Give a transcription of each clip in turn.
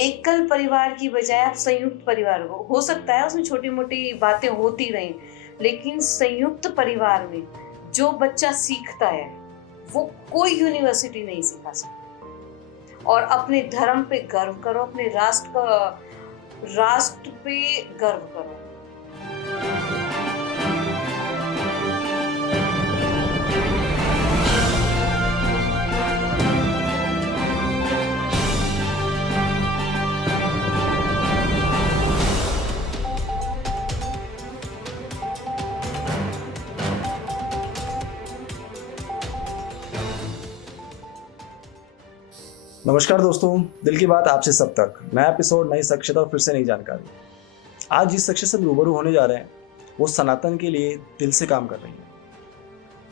एकल परिवार की बजाय आप संयुक्त परिवार हो सकता है उसमें छोटी मोटी बातें होती रहें, लेकिन संयुक्त परिवार में जो बच्चा सीखता है वो कोई यूनिवर्सिटी नहीं सिखा सकती। और अपने धर्म पे गर्व करो, अपने राष्ट्र पे गर्व करो। नमस्कार दोस्तों, दिल की बात आपसे सब तक नया एपिसोड, नई शख्सियत और फिर से नई जानकारी। आज जिस शख्सियत से रूबरू होने जा रहे हैं वो सनातन के लिए दिल से काम कर रही है।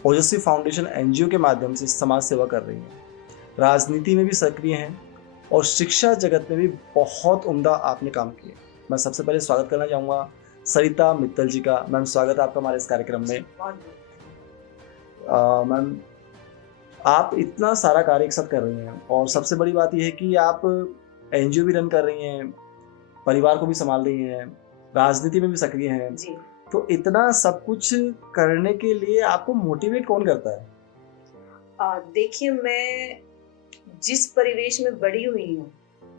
ओजस्वी फाउंडेशन एनजीओ के माध्यम से समाज सेवा कर रही है, राजनीति में भी सक्रिय हैं और शिक्षा जगत में भी बहुत उम्दा आपने काम किए। मैं सबसे पहले स्वागत करना चाहूँगा सरिता मित्तल जी का। मैम, स्वागत है आपका हमारे इस कार्यक्रम में। मैम, आप इतना सारा कार्य एक साथ कर रही हैं और सबसे बड़ी बात यह है कि आप एनजीओ भी रन कर रही हैं, परिवार को भी संभाल रही हैं, राजनीति में भी सक्रिय हैं। जी। तो इतना सब कुछ करने के लिए आपको मोटिवेट कौन करता है? देखिए, मैं जिस परिवेश में बड़ी हुई हूँ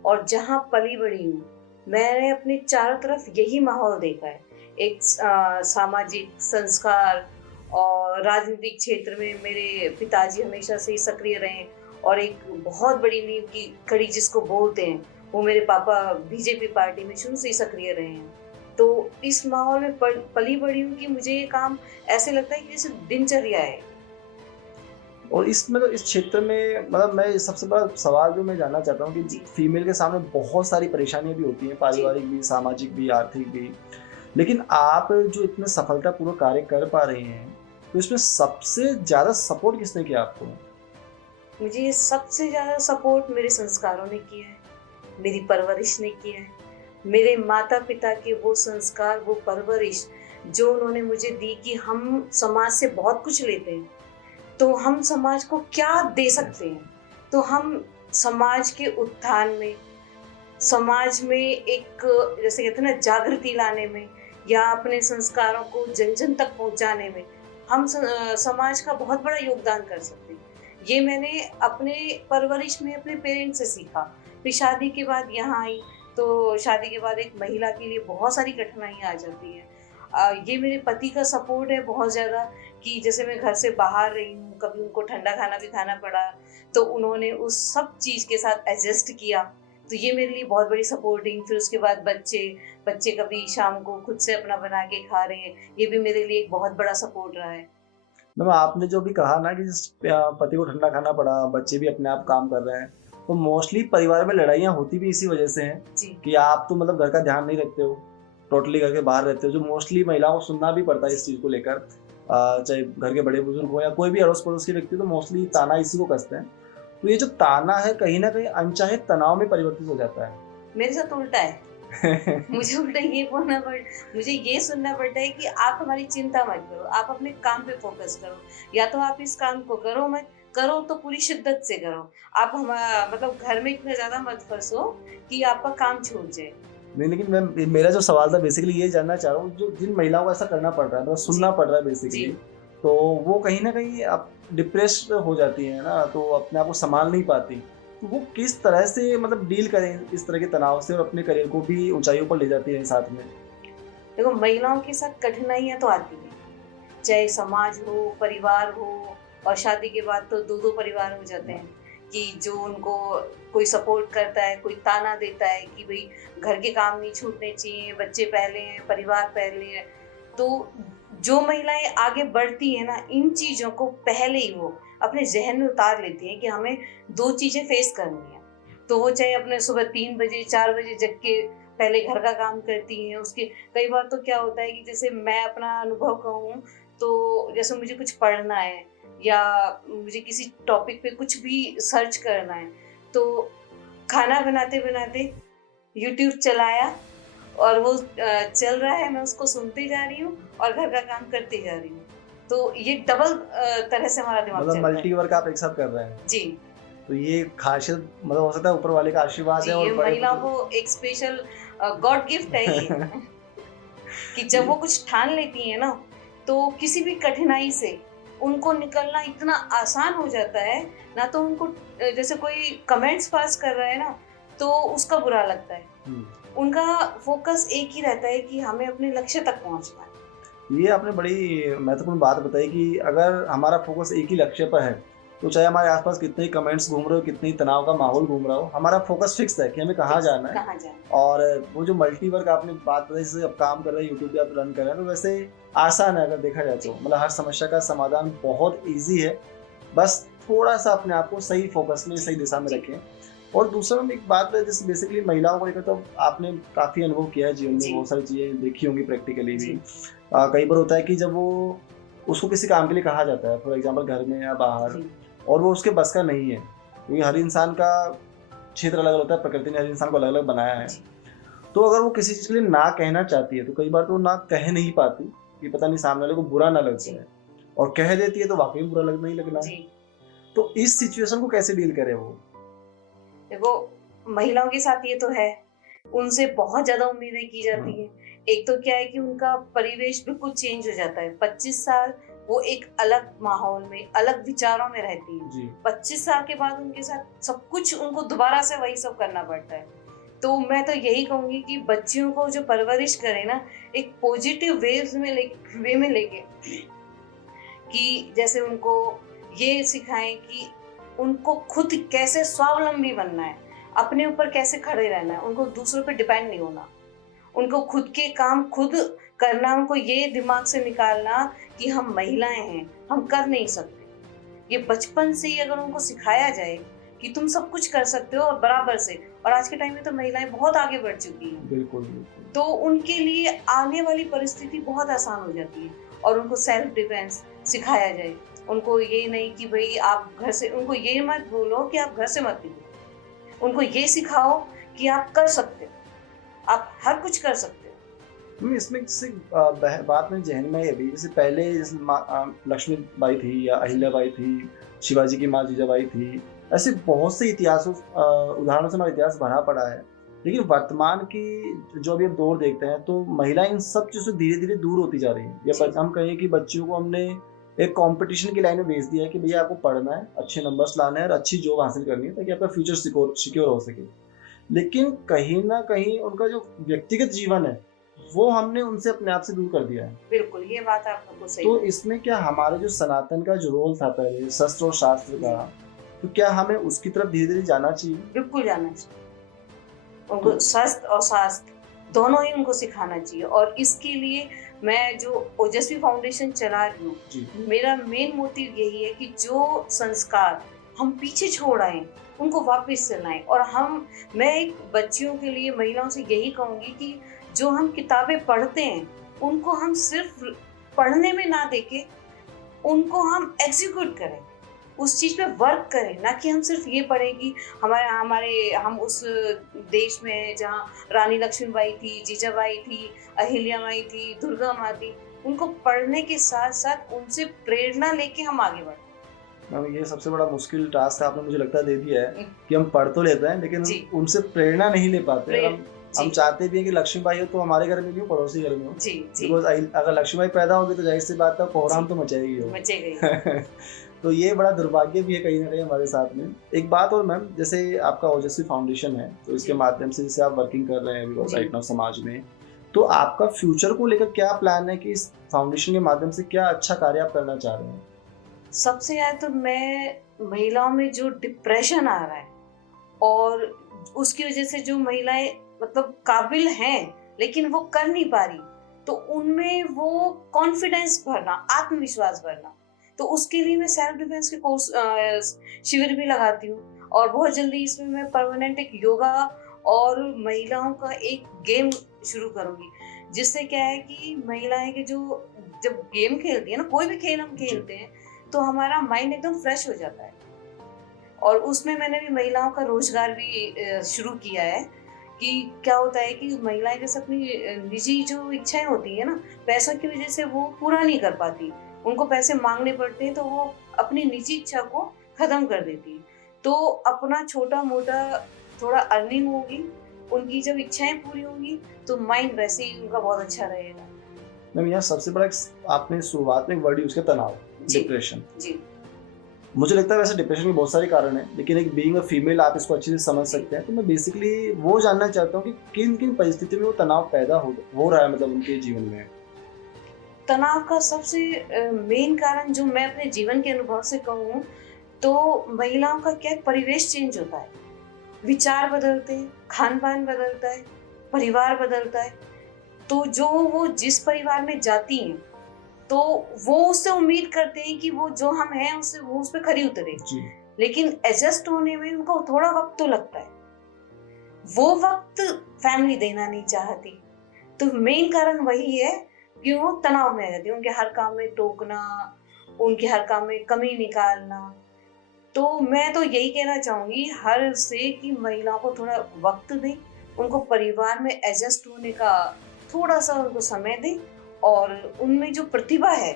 और जहाँ पली बड़ी हूँ, मैंने अपने चारों तरफ यही माहौल देखा है। एक सामाजिक संस्कार और राजनीतिक क्षेत्र में मेरे पिताजी हमेशा से ही सक्रिय रहे और एक बहुत बड़ी नींव की कड़ी जिसको बोलते हैं, वो मेरे पापा बीजेपी पार्टी में शुरू से ही सक्रिय रहे हैं। तो इस माहौल में पली बड़ी हूँ कि मुझे ये काम ऐसे लगता है कि जैसे दिनचर्या है। और इसमें तो इस क्षेत्र में मतलब मैं सबसे बड़ा सवाल जो मैं जानना चाहता हूँ कि फीमेल के सामने बहुत सारी परेशानियां भी होती हैं, पारिवारिक भी, सामाजिक भी, आर्थिक भी, लेकिन आप जो इतने सफलतापूर्वक कार्य कर पा रही हैं, तो इसमें सबसे ज्यादा सपोर्ट किसने किया आपको? मुझे सबसे ज़्यादा सपोर्ट मेरे संस्कारों ने किया है, मेरी परवरिश ने किया है। मेरे माता पिता के वो संस्कार, वो परवरिश जो उन्होंने मुझे दी कि हम समाज से बहुत कुछ लेते हैं, तो हम समाज को क्या दे सकते हैं। तो हम समाज के उत्थान में, समाज में एक जैसे कहते हैं ना जागृति लाने में, या अपने संस्कारों को जन जन तक पहुंचाने में हम समाज का बहुत बड़ा योगदान कर सकते हैं। ये मैंने अपने परवरिश में अपने पेरेंट्स से सीखा। फिर शादी के बाद यहाँ आई, तो शादी के बाद एक महिला के लिए बहुत सारी कठिनाइयाँ आ जाती हैं। ये मेरे पति का सपोर्ट है बहुत ज़्यादा कि जैसे मैं घर से बाहर रही हूँ, कभी उनको ठंडा खाना भी खाना पड़ा, तो उन्होंने उस सब चीज़ के साथ एडजस्ट किया। तो ये मेरे लिए बहुत बड़ी सपोर्टिंग। फिर उसके बाद बच्चे कभी शाम को खुद से अपना बना के खा रहे हैं, ये भी मेरे लिए एक बहुत बड़ा सपोर्ट रहा है। मैम, आपने जो भी कहा ना कि जिस पति को ठंडा खाना पड़ा, बच्चे भी अपने आप काम कर रहे हैं, तो मोस्टली परिवार में लड़ाइयाँ होती भी इसी वजह से हैं कि आप तो मतलब घर का ध्यान नहीं रखते हो, टोटली घर के बाहर रहते हो, जो मोस्टली महिलाओं को सुनना भी पड़ता है इस चीज़ को लेकर। चाहे घर के बड़े बुजुर्ग हो या कोई भी अड़ोस पड़ोस की व्यक्ति, तो मोस्टली ताना इसी को कसते हैं। तो ये जो ताना है कहीं ना कहीं अनचाहे तनाव में परिवर्तित हो जाता है। मेरे साथ उल्टा है। मुझे उल्टा मुझे ये सुनना पड़ता है कि आप हमारी चिंता मत करो, आप अपने काम पे फोकस करो, या तो आप इस काम को करो मत करो तो पूरी शिद्दत से करो। आप मतलब घर में इतना ज्यादा मत फंसो कि आपका काम छूट जाए। नहीं, लेकिन मैं मेरा जो सवाल था बेसिकली ये जानना चाह रहा हूँ, जो जिन महिलाओं को ऐसा करना पड़ रहा है, मतलब सुनना पड़ रहा है बेसिकली, तो वो कहीं ना कहीं आप डिप्रेस्ड हो जाती है ना, तो अपने आप को संभाल नहीं पाती, तो वो किस तरह से मतलब डील करें इस तरह के तनाव से और अपने करियर को भी ऊंचाइयों पर ले जाती है साथ में? देखो, महिलाओं के साथ कठिनाइयां तो आती हैं, चाहे समाज हो, परिवार हो, और शादी के बाद तो दो परिवार हो जाते हैं कि जो उनको कोई सपोर्ट करता है, कोई ताना देता है कि भाई घर के काम नहीं छूटने चाहिए, बच्चे पहले हैं, परिवार पहले है। तो जो महिलाएं आगे बढ़ती है ना, इन चीज़ों को पहले ही वो अपने जहन में उतार लेती हैं कि हमें दो चीज़ें फेस करनी है। तो वो चाहे अपने सुबह 3 बजे 4 बजे जग के पहले घर का काम करती हैं। उसके कई बार तो क्या होता है कि जैसे मैं अपना अनुभव कहूँ, तो जैसे मुझे कुछ पढ़ना है या मुझे किसी टॉपिक पे कुछ भी सर्च करना है, तो खाना बनाते बनाते यूट्यूब चलाया और वो चल रहा है, मैं उसको सुनते जा रही हूँ और घर का काम करते जा रही हूँ। तो ये डबल तरह से हमारा दिमाग मतलब चलता है। मल्टी वर्क आप एक साथ कर रहे हैं। जी। तो ये खासियत मतलब हो सकता है ऊपर वाले का आशीर्वाद जी, है ये और बड़े महिलाओं बुजुर्ग। को एक स्पेशल गॉड गिफ्ट है ये कि जब वो कुछ ठान लेती हैं ना, तो किसी भी कठिनाई से उनको निकलना इतना आसान हो जाता है, ना तो उनको जैसे कोई कमेंट्स पास कर रहा है ना, तो उसका बुरा लगता है। हम्म, उनका फोकस एक ही रहता है कि हमें अपने लक्ष्य तक पहुंचना है। ये आपने बड़ी महत्वपूर्ण बात बताई कि अगर हमारा फोकस एक ही लक्ष्य पर है, तो चाहे हमारे आसपास कितने ही कमेंट्स घूम रहे हो, कितने ही तनाव का माहौल घूम रहा हो, हमारा फोकस फिक्स है कि हमें कहाँ फिक्स जाना है। कहाँ जाना है। और वो जो मल्टीवर्क आपने बात बताई, जैसे अब काम कर रहे हैं, यूट्यूब पे आप रन कर रहे हैं, तो वैसे आसान है अगर देखा जाए तो। जी, मतलब हर समस्या का समाधान बहुत ईज़ी है, बस थोड़ा-सा अपने आप को सही फोकस में, सही दिशा में जी, रखें। और दूसरा एक बात है, जैसे बेसिकली महिलाओं को लेकर तो आपने काफ़ी अनुभव किया है जीवन में, जी, बहुत सारी चीज़ें देखी होंगी प्रैक्टिकली भी। जी, कई बार होता है कि जब वो उसको किसी काम के लिए कहा जाता है, फॉर एग्ज़ाम्पल घर में या बाहर, जी, और वो उसके बस का नहीं है, क्योंकि हर इंसान का क्षेत्र अलग-अलग होता है, प्रकृति ने हर इंसान को अलग-अलग बनाया है। जी, तो अगर वो किसी चीज़ के लिए ना कहना चाहती है, तो कई बार तो ना कह नहीं पाती, कि पता नहीं सामने वाले को बुरा ना लग जी, जाए, और कह देती है तो वाक़ई में बुरा लगना ही लगना है। जी। तो इस सिचुएशन को कैसे डील करें वो? देखो, महिलाओं के साथ ये तो है, उनसे बहुत ज़्यादा उम्मीदें की जाती हुँ, हैं। एक तो क्या है कि उनका परिवेश बिल्कुल चेंज हो जाता है। 25 साल वो एक अलग माहौल में, अलग विचारों में रहती हैं। जी, 25 साल के बाद उनके साथ सब कुछ उनको दोबारा से वही सब करना पड़ता है। तो मैं तो यही कहूँगी कि बच्चियों को जो परवरिश करें ना, एक पॉजिटिव वे में लेके कि जैसे उनको ये सिखाएँ कि उनको खुद कैसे स्वावलंबी बनना है, अपने ऊपर कैसे खड़े रहना है, उनको दूसरों पे डिपेंड नहीं होना। उनको खुद के काम खुद करना, उनको ये दिमाग से निकालना कि हम महिलाएँ हैं, हम कर नहीं सकते। ये बचपन से ही अगर उनको सिखाया जाए कि तुम सब कुछ कर सकते हो और बराबर से, और आज के टाइम में तो महिलाएँ बहुत आगे बढ़ चुकी हैं। बिल्कुल, बिल्कुल। तो उनके लिए आने वाली परिस्थिति बहुत आसान हो जाती है, और उनको सेल्फ डिफेंस सिखाया जाए। उनको ये नहीं कि भई आप घर से, उनको ये मत बोलो कि आप घर से मत निकलो। उनको ये सिखाओ कि आप कर सकते हो, आप हर कुछ कर सकते हो। इसमें जैसे बात मेरे ज़हन में ये भी, जैसे पहले जैसे लक्ष्मीबाई थी या अहिल्याबाई थी, शिवाजी की माँ जीजाबाई थी, ऐसे बहुत से उदाहरणों से हमारा इतिहास भरा पड़ा है। लेकिन वर्तमान की जो अभी हम दौर देखते हैं, तो महिलाएँ इन सब चीज़ों से धीरे-धीरे दूर होती जा रही हैं। या जी, बच हम कहें कि बच्चियों को हमने एक कॉम्पिटिशन की लाइन में भेज दिया है कि भैया आपको पढ़ना है, अच्छे नंबर्स लाने हैं और अच्छी जॉब हासिल करनी है, ताकि आपका फ्यूचर सिक्योर हो सके। लेकिन कहीं न कहीं उनका जो व्यक्तिगत जीवन है, वो हमने उनसे अपने आप से दूर कर दिया है। बिल्कुल, ये बात आप बिल्कुल सही तो बोली। इसमें क्या हमारे जो सनातन का जो रोल था पहले, शस्त्र और शास्त्र का, जी, तो क्या हमें उसकी तरफ धीरे-धीरे जाना चाहिए? बिल्कुल जाना चाहिए। तो उनको शस्त्र और शास्त्र दोनों ही उनको सिखाना चाहिए, और इसके लिए मैं जो ओजस्वी फाउंडेशन चला रही हूँ, जी, मेरा मेन मोटिव यही है कि जो संस्कार हम पीछे छोड़ आए, उनको वापस से लाएँ। और मैं एक बच्चियों के लिए, महिलाओं से यही कहूँगी कि जो हम किताबें पढ़ते हैं, उनको हम सिर्फ़ पढ़ने में ना देखें, उनको हम एग्ज़ीक्यूट करें। उस चीज़ पे वर्क करें, ना कि हम सिर्फ़ ये पढ़ें कि हमारे हमारे हम उस देश में हैं जहाँ रानी लक्ष्मीबाई थी, जीजाबाई थी, अहिल्याबाई थी, दुर्गा माँ थी। उनको पढ़ने के साथ-साथ उनसे प्रेरणा लेके हम आगे बढ़ें। मैम ये सबसे बड़ा मुश्किल टास्क आपने मुझे लगता है दे दिया है, हुँ, कि हम पढ़ तो लेते हैं, लेकिन जी, उनसे प्रेरणा नहीं ले पाते। और प्रेर हम जी, चाहते भी हैं कि लक्ष्मीबाई हो तो हमारे घर में भी हो, पड़ोसी घर में हो। जी, जी, बिकॉज़ अगर लक्ष्मीबाई पैदा होगी तो ज़ाहिर-सी बात है जी, कोहराम तो मचाएगी वो। मचेगा ही। तो ये बड़ा दुर्भाग्य भी है कहीं न कहीं हमारे साथ में। एक बात और मैम, जैसे आपका ओजस्वी फाउंडेशन है, तो इसके जी, माध्यम से जैसे आप वर्किंग कर रहे हैं अभी जी। राइट नाउ समाज में, तो आपका फ्यूचर को लेकर क्या प्लान है कि इस फाउंडेशन के माध्यम से क्या अच्छा कार्य आप करना चाह रहे हैं? सबसे ज़्यादा तो मैं महिलाओं में जो डिप्रेशन आ रहा है, और उसकी वजह से जो महिलाएँ मतलब काबिल हैं, लेकिन वो कर नहीं पा रही, तो उनमें वो कॉन्फिडेंस भरना, आत्मविश्वास भरना। तो उसके लिए मैं सेल्फ डिफेंस के शिविर भी लगाती हूँ, और बहुत जल्दी इसमें मैं परमानेंट एक योगा और महिलाओं का एक गेम शुरू करूँगी। जिससे क्या है कि महिलाएँ के जो जब गेम खेलती है ना, कोई भी खेल हम जी। खेलते हैं, तो हमारा माइंड एकदम फ्रेश हो जाता है। और उसमें मैंने भी महिलाओं का रोजगार भी शुरू किया है कि क्या होता है कि महिलाएं जैसे अपनी निजी जो इच्छाएं होती है ना, पैसों की वजह से वो पूरा नहीं कर पाती, उनको पैसे मांगने पड़ते हैं, तो वो अपनी निजी इच्छा को खत्म कर देती है। तो अपना छोटा मोटा थोड़ा अर्निंग होगी, उनकी जब इच्छाएं पूरी होंगी तो माइंड वैसे ही उनका बहुत अच्छा रहेगा। मैम यहाँ सबसे बड़ा आपने शुरुआत में एक वर्ड यूज किया, तनाव, जी डिप्रेशन। जी मुझे लगता है वैसे डिप्रेशन के बहुत सारे कारण हैं, लेकिन एक बीइंग अ फीमेल आप इसको अच्छे से समझ सकते हैं। तो मैं बेसिकली वो जानना चाहता हूँ कि किन किन परिस्थितियों में वो तनाव पैदा हो रहा है, मतलब उनके जीवन में। तनाव का सबसे मेन कारण जो मैं अपने जीवन के अनुभव से कहूँ तो महिलाओं का क्या परिवेश चेंज होता है, विचार बदलते हैं, खान पान बदलता है, परिवार बदलता है। तो जो वो जिस परिवार में जाती हैं तो वो उससे उम्मीद करते हैं कि वो जो हम हैं उससे वो उस पर खरी उतरे, जी। लेकिन एडजस्ट होने में उनको थोड़ा वक्त तो लगता है। वो वक्त फैमिली देना नहीं चाहती, तो मेन कारण वही है कि वो तनाव में रहती है। उनके हर काम में टोकना, उनके हर काम में कमी निकालना। तो मैं तो यही कहना चाहूंगी हर से कि महिलाओं को थोड़ा वक्त दें, उनको परिवार में एडजस्ट होने का थोड़ा सा उनको समय दें, और उनमें जो प्रतिभा है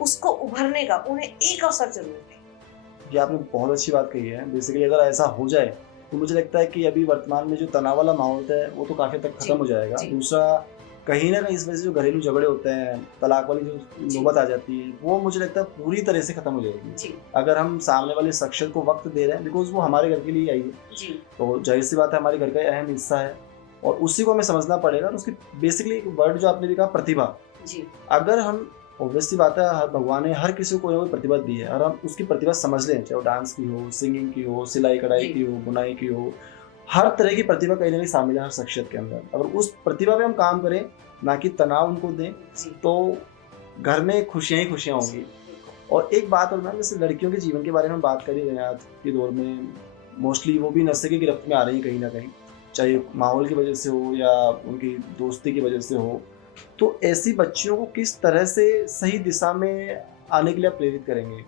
उसको उभरने का उन्हें एक अवसर जरूर दें। ये आपने बहुत अच्छी बात कही है। बेसिकली अगर ऐसा हो जाए तो मुझे लगता है कि अभी वर्तमान में जो तनाव वाला माहौल है वो तो काफ़ी तक खत्म हो जाएगा। दूसरा, कहीं ना कहीं इस वजह से जो घरेलू झगड़े होते हैं, तलाक वाली जो नौबत आ जाती है, वो मुझे लगता है पूरी तरह से खत्म हो जाएगी अगर हम सामने वाले शख्स को वक्त दे रहे हैं, बिकॉज वो हमारे घर के लिए आई है। तो जाहिर सी बात है, हमारे घर का अहम हिस्सा है और उसी को हमें समझना पड़ेगा। तो उसकी बेसिकली एक वर्ड जो आपने भी कहा, प्रतिभा। अगर हम, ऑब्वियसली बात है, भगवान ने हर किसी को कोई ना कोई प्रतिभा दी है और हम उसकी प्रतिभा समझ लें, चाहे वो डांस की हो, सिंगिंग की हो, सिलाई कढ़ाई की हो, बुनाई की हो, हर तरह की प्रतिभा कहीं ना कहीं शामिल है हर शख्सियत के अंदर। अगर उस प्रतिभा पे हम काम करें, ना कि तनाव उनको दें, तो घर में खुशियां ही खुशियां होंगी। और एक बात और मैम, जैसे लड़कियों के जीवन के बारे में बात कर ही रहे हैं, आज के दौर में मोस्टली वो भी नशे की गिरफ्त में आ रही है कहीं ना कहीं, चाहे माहौल की वजह से हो या उनकी दोस्ती की वजह से हो। तो ऐसी बच्चियों को किस तरह से सही दिशा में आने के लिए प्रेरित करेंगे?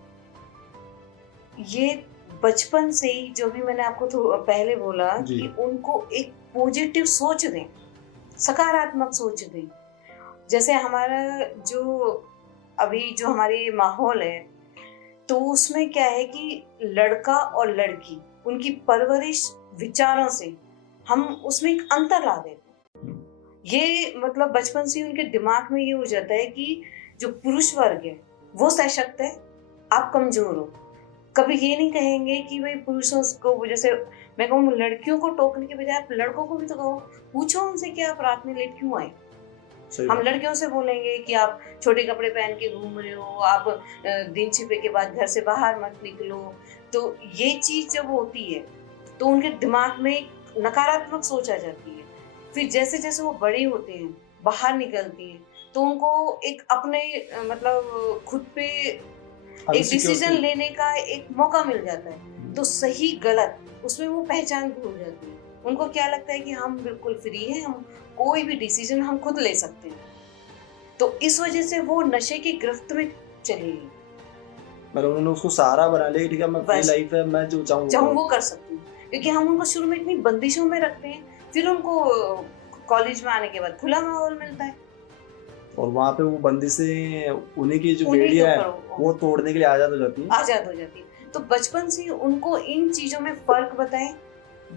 ये बचपन से ही, जो भी मैंने आपको पहले बोला कि उनको एक पॉजिटिव सोच दें, सकारात्मक सोच दें। जैसे हमारा जो अभी जो हमारी माहौल है, तो उसमें क्या है कि लड़का और लड़की, उनकी परवरिश विचारों से हम उसमें एक अंतर ला देते हैं। ये मतलब बचपन से उनके दिमाग में ये हो जाता है कि जो पुरुष वर्ग है वो सशक्त है, आप कमजोर हो। कभी ये नहीं कहेंगे कि भाई पुरुषों को, जैसे मैं कहूँ लड़कियों को टोकने के बजाय आप लड़कों को भी तो कहो, पूछो उनसे कि आप रात में लेट क्यों आए। हम लड़कियों से बोलेंगे कि आप छोटे कपड़े पहन के घूम रहे हो, आप दिन छिपे के बाद घर से बाहर मत निकलो। तो ये चीज जब होती है तो उनके दिमाग में नकारात्मक सोच आ जाती है। फिर जैसे जैसे वो बड़े होते हैं, बाहर निकलती है, तो उनको एक अपने मतलब खुद पे एक डिसीजन लेने का एक मौका मिल जाता है। तो सही गलत उसमें वो पहचान भूल जाती है। उनको क्या लगता है कि हम बिल्कुल फ्री हैं, हम कोई भी डिसीजन हम खुद ले सकते हैं। तो इस वजह से वो नशे की गिरफ्त में चली गई। मतलब उन्होंने उसको सहारा बना लिया, ठीक है मैं अपनी लाइफ है, मैं जो चाहूँ वो कर सकती हूँ। क्योंकि हम उनको शुरू में इतनी बंदिशों में रखते हैं, फिर उनको कॉलेज में आने के बाद खुला माहौल मिलता है और वहाँ पे वो बंदिशें, उन्हीं की जो बेड़ियां है वो तोड़ने के लिए आजाद हो जाती है। तो बचपन से उनको इन चीजों में फर्क बताएं।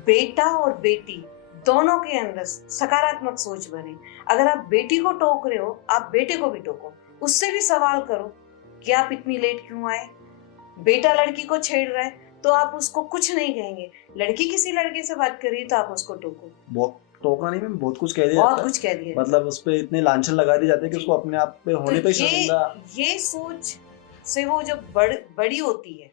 बेटा और बेटी दोनों के अंदर सकारात्मक सोच बने। अगर आप बेटी को टोक रहे हो, आप बेटे को भी टोको, उससे भी सवाल करो कि आप इतनी लेट क्यों आए। बेटा लड़की को छेड़ रहा है तो आप उसको कुछ नहीं कहेंगे। लड़की किसी लड़के से बात कर रही है तो आप उसको टोको। टोकना नहीं, मैं बहुत कुछ कह दिया, मतलब उस पे इतने लांछन लगा दिए जाते हैं कि उसको अपने आप पे होने पे शर्मिंदा। ये सोच से वो जब बड़ी होती है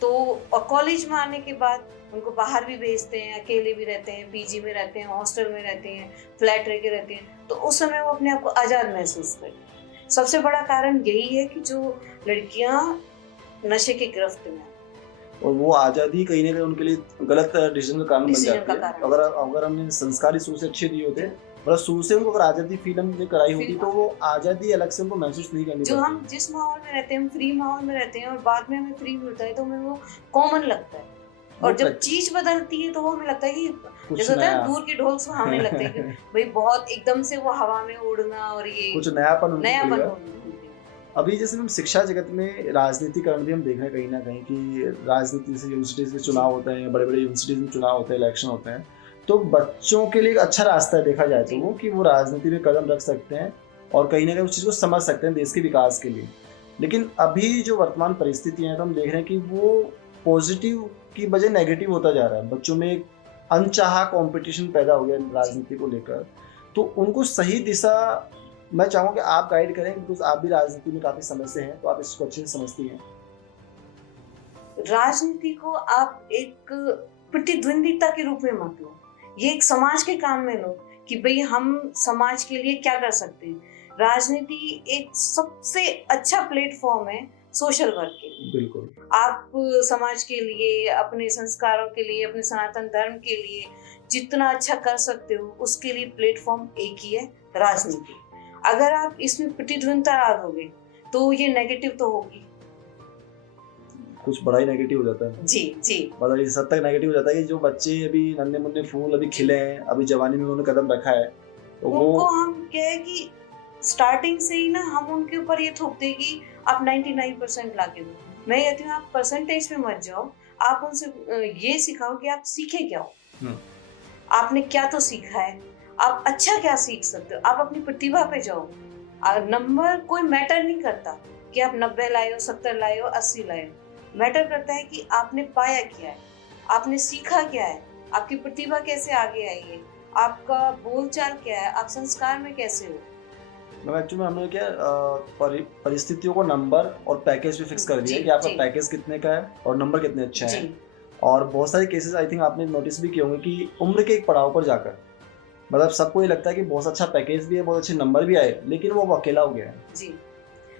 तो, और कॉलेज में आने के बाद उनको बाहर भी भेजते हैं, अकेले भी रहते हैं, पीजी में रहते हैं, हॉस्टल में रहते हैं, फ्लैट रह के रहते हैं, तो उस समय वो अपने आप को आजाद महसूस करते हैं। सबसे बड़ा कारण यही है कि जो लड़कियां नशे की गिरफ्त में, और वो आज़ादी कहीं ना कहीं उनके लिए गलत डिसीजन का कारण बन जाती है। अगर हमने संस्कारी शुरू से अच्छे दिए होते, मतलब शुरू से उनको अगर आज़ादी फ्रीडम कराई होती, तो वो आज़ादी अलग से उनको महसूस नहीं करनी जो हम जिस माहौल में रहते हैं, हम फ्री माहौल में रहते हैं और बाद में हमें फ्री मिलता है तो हमें वो कॉमन लगता है। और जब चीज बदलती है तो वो हमें लगता है कि जैसे होता है दूर की ढोल सुहावने लगते हैं कि भाई बहुत एकदम से वो हवा में उड़ना और ये कुछ नयापन। अभी जैसे हम शिक्षा जगत में राजनीतिकरण भी हम देख रहे हैं कहीं ना कहीं कि राजनीति से यूनिवर्सिटीज़ में चुनाव होते हैं, बड़े बड़े यूनिवर्सिटीज़ में चुनाव होते हैं, इलेक्शन होते हैं, तो बच्चों के लिए एक अच्छा रास्ता है देखा जाए तो वो कि वो राजनीति में कदम रख सकते हैं और कहीं ना कहीं उस चीज़ को समझ सकते हैं देश के विकास के लिए। लेकिन अभी जो वर्तमान परिस्थितियाँ हैं तो हम देख रहे हैं कि वो पॉजिटिव की बजाय नेगेटिव होता जा रहा है। बच्चों में एक अनचाहा कंपटीशन पैदा हो गया राजनीति को लेकर, तो उनको सही दिशा मैं चाहूँगा कि आप गाइड करें, बिकॉज आप भी राजनीति में काफ़ी समय से हैं, तो आप इसको अच्छे से समझती हैं। राजनीति को आप एक प्रतिद्वंदिता के रूप में मत लो, ये एक समाज के काम में लो कि भाई हम समाज के लिए क्या कर सकते हैं। राजनीति एक सबसे अच्छा प्लेटफॉर्म है सोशल वर्क के लिए। बिल्कुल। आप समाज के लिए, अपने संस्कारों के लिए, अपने सनातन धर्म के लिए जितना अच्छा कर सकते हो उसके लिए प्लेटफॉर्म एक ही है, राजनीति। अगर आप इसमें प्रतिद्वंदिता डालोगे तो ये नेगेटिव तो होगी, कुछ बड़ा ही नेगेटिव हो जाता है। जी जी, मतलब इस हद तक नेगेटिव हो जाता है कि जो बच्चे अभी नन्हे मुन्ने फूल अभी खिले हैं, अभी जवानी में उन्होंने कदम रखा है, तो उनको वो हम क्या है कि स्टार्टिंग से ही ना हम उनके ऊपर ये थोपते हैं कि आप 99% ला के दो। मैं कहती हूँ आप परसेंटेज पे मत जाओ, आप उनसे ये सिखाओ कि आप सीखे क्या हो, आपने क्या तो सीखा है, आप अच्छा क्या सीख सकते हो, आप अपनी प्रतिभा पे जाओ। नंबर कोई मैटर नहीं करता कि आप 90 लाए हो, 70 लाए हो, 80 लाए हो। मैटर करता है कि आपने पाया क्या है, आपने सीखा क्या है, आपकी प्रतिभा कैसे आगे आई है, आपका बोलचाल क्या है, आप संस्कार में कैसे हो। मतलब एक्चुअली हमने क्या परिस्थितियों को नंबर और पैकेज पे फिक्स कर दिया है कि आपका पैकेज कितने का है और नंबर कितने अच्छे हैं। और बहुत सारे केसेस आई थिंक आपने नोटिस भी किए होंगे कि उम्र के एक पड़ाव पर जाकर मतलब सबको ये लगता है कि बहुत अच्छा पैकेज भी है, बहुत अच्छे नंबर भी आए, लेकिन वो अकेला हो गया है जी,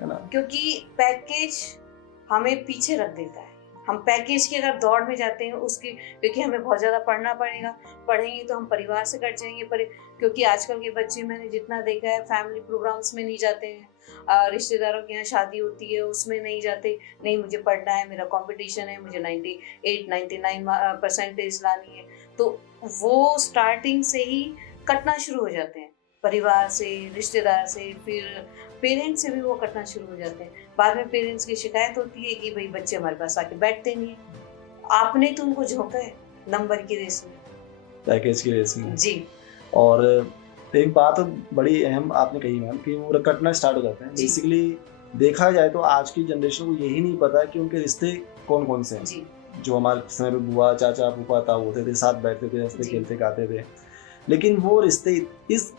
है ना। क्योंकि पैकेज हमें पीछे रख देता है। हम पैकेज की अगर दौड़ में जाते हैं उसकी, क्योंकि हमें बहुत ज़्यादा पढ़ना पड़ेगा, पढ़ेंगे तो हम परिवार से कट जाएंगे पर क्योंकि आजकल के बच्चे मैंने जितना देखा है फैमिली प्रोग्राम्स में नहीं जाते हैं, रिश्तेदारों के यहाँ शादी होती है उसमें नहीं जाते, नहीं मुझे पढ़ना है, मेरा कंपटीशन है, मुझे 98-99 परसेंटेज लानी है। तो वो स्टार्टिंग से ही कटना शुरू हो जाते हैं, परिवार से, रिश्तेदार से, फिर पेरेंट्स से भी वो कटना शुरू हो जाते हैं। बाद में पेरेंट्स की शिकायत होती है कि भाई बच्चे हमारे पास आके बैठते नहीं है, आपने तो उनको झोंका है नंबर की रेस में, पैकेज की रेस में। जी। और एक बात बड़ी अहम आपने कही मैम कि वो कटना स्टार्ट हो जाते हैं। बेसिकली देखा जाए तो आज की जनरेशन को यही नहीं पता कि उनके रिश्ते कौन कौन से हैं जी। जो हमारे समय पे बुआ चाचा फूफा ताऊ होते थे, साथ बैठते थे, हंसते खेलते गाते थे, लेकिन वो रिश्ते इस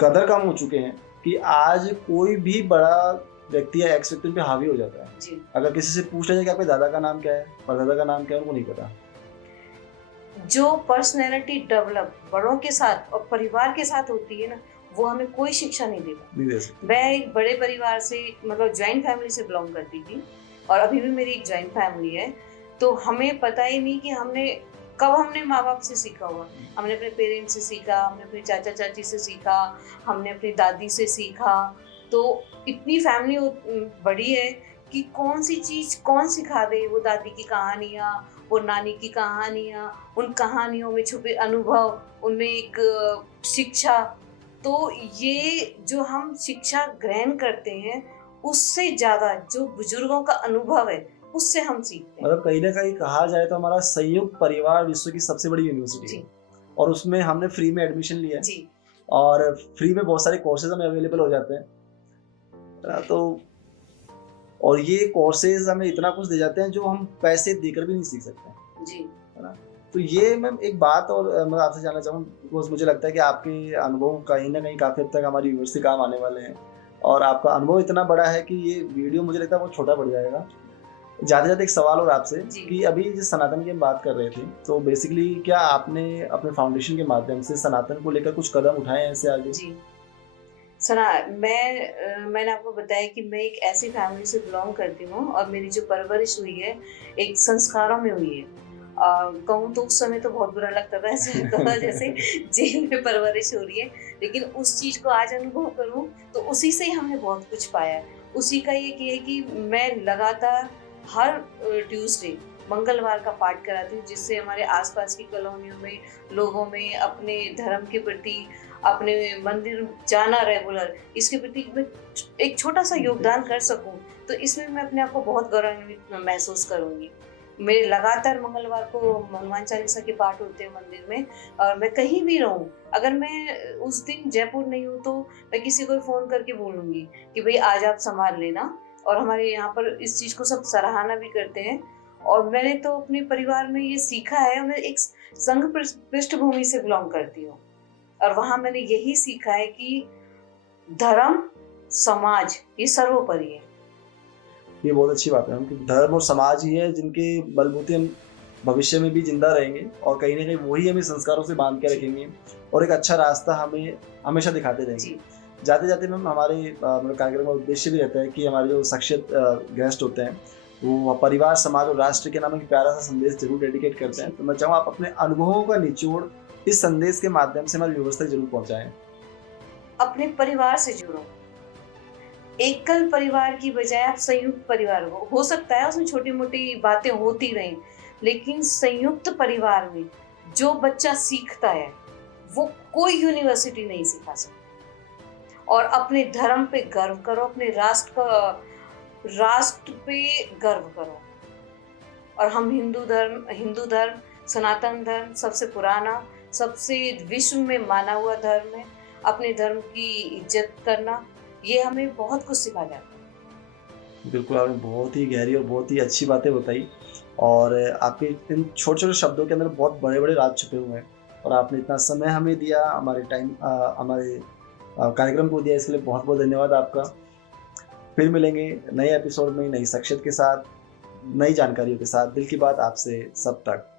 कदर कम हो चुके हैं कि आज कोई भी बड़ा व्यक्ति या एक्स व्यक्ति पे हावी हो जाता है जी। अगर किसी से पूछ लिया जाए कि आपके दादा का नाम क्या है, परदादा का नाम क्या है, उनको नहीं पता। जो पर्सनैलिटी डेवलप बड़ों के साथ और परिवार के साथ होती है ना, वो हमें कोई शिक्षा नहीं देता। मैं एक बड़े परिवार से मतलब ज्वाइंट फैमिली से बिलोंग करती थी और अभी भी मेरी एक ज्वाइंट फैमिली है, तो हमें पता ही नहीं कि हमने माँ बाप से सीखा हुआ, हमने अपने पेरेंट्स से सीखा, हमने अपने चाचा चाची से सीखा, हमने अपनी दादी से सीखा। तो इतनी फैमिली बड़ी है कि कौन सी चीज़ कौन सिखा दे, वो दादी की कहानियाँ, वो नानी की कहानियाँ, उन कहानियों में छुपे अनुभव, उनमें एक शिक्षा। तो ये जो हम शिक्षा ग्रहण करते हैं उससे ज़्यादा जो बुजुर्गों का अनुभव है उससे हम सीखते हैं। मतलब कहीं ना कहीं कहा जाए तो हमारा संयुक्त परिवार विश्व की सबसे बड़ी यूनिवर्सिटी है और उसमें हमने फ्री में एडमिशन लिया है और फ्री में बहुत सारे कोर्सेज हमें अवेलेबल हो जाते हैं। तो और ये कोर्सेज हमें इतना कुछ दे जाते हैं जो हम पैसे देकर भी नहीं सीख सकते जी, है ना। तो ये मैम एक बात और मैं आपसे जानना चाहूँगा, बिकॉज मुझे लगता है कि आपके अनुभव कहीं ना कहीं काफ़ी हद तक हमारी व्यूअर्स के काम आने वाले हैं और आपका अनुभव इतना बड़ा है कि ये वीडियो मुझे लगता है बहुत छोटा पड़ जाएगा। ज़्यादा एक सवाल और आपसे कि अभी जिस सनातन की हम बात कर रहे थे, तो बेसिकली क्या आपने अपने फाउंडेशन के माध्यम से सनातन को लेकर कुछ कदम उठाए हैं इससे आगे? जी मैंने आपको बताया कि मैं एक ऐसी फैमिली से बिलोंग करती हूँ और मेरी जो परवरिश हुई है एक संस्कारों में हुई है। कहूँ तो उस समय तो बहुत बुरा लगता था, ऐसे लगता था जैसे जेल में परवरिश हो रही है, लेकिन उस चीज़ को आज अनुभव करूँ तो उसी से ही हमने बहुत कुछ पाया। उसी का ये है कि मैं लगातार हर ट्यूसडे मंगलवार का पाठ कराती हूँ, जिससे हमारे आसपास की कॉलोनियों में लोगों में अपने धर्म के प्रति अपने मंदिर जाना रेगुलर, इसके प्रति मैं एक छोटा सा योगदान कर सकूं, तो इसमें मैं अपने आप को बहुत गौरवान्वित महसूस करूंगी। मेरे लगातार मंगलवार को हनुमान चालीसा के पाठ होते हैं मंदिर में, और मैं कहीं भी रहूं, अगर मैं उस दिन जयपुर नहीं हूँ तो मैं किसी को फ़ोन करके बोलूँगी कि भाई आज आप संभाल लेना। और हमारे यहाँ पर इस चीज़ को सब सराहना भी करते हैं। और मैंने तो अपने परिवार में ये सीखा है, मैं एक संघ पृष्ठभूमि से बिलोंग करती हूँ, और वहाँ मैंने यही सीखा है कि धर्म समाज ये सर्वोपरि है। ये बहुत अच्छी बात है, क्योंकि धर्म और समाज ही है जिनके बलबूते हम भविष्य में भी जिंदा रहेंगे, और कहीं ना कहीं वही हमें संस्कारों से बांध के रखेंगे और एक अच्छा रास्ता हमें हमेशा दिखाते रहेंगे। जाते जाते मैम हमारे मतलब कार्यक्रम का उद्देश्य भी रहता है कि हमारे जो शख्सियत गेस्ट होते हैं वो परिवार समाज और राष्ट्र के नाम एक प्यारा सा संदेश जरूर डेडिकेट करते हैं। तो मैं चाहूँगा आप अपने अनुभवों का निचोड़ इस संदेश के माध्यम से हमारी व्यवस्था जरूर पहुँचाएं। अपने परिवार से जुड़ो, एकल परिवार की बजाय आप संयुक्त परिवार हो सकता है उसमें छोटी मोटी बातें होती रहें, लेकिन संयुक्त परिवार में जो बच्चा सीखता है वो कोई यूनिवर्सिटी नहीं सिखा सकती। और अपने धर्म पे गर्व करो, अपने राष्ट्र पे गर्व करो। और हम हिंदू धर्म सनातन धर्म सबसे पुराना, सबसे विश्व में माना हुआ धर्म है। अपने धर्म की इज्जत करना, ये हमें बहुत कुछ सिखा जाता है। बिल्कुल, आपने बहुत ही गहरी और बहुत ही अच्छी बातें बताई, और आपके इन छोटे छोटे शब्दों के अंदर बहुत बड़े बड़े राज छुपे हुए हैं, और आपने इतना समय हमें दिया, हमारे कार्यक्रम को दिया, इसके लिए बहुत बहुत धन्यवाद आपका। फिर मिलेंगे नए एपिसोड में नई शख्सियत के साथ, नई जानकारियों के साथ। दिल की बात आपसे सब तक।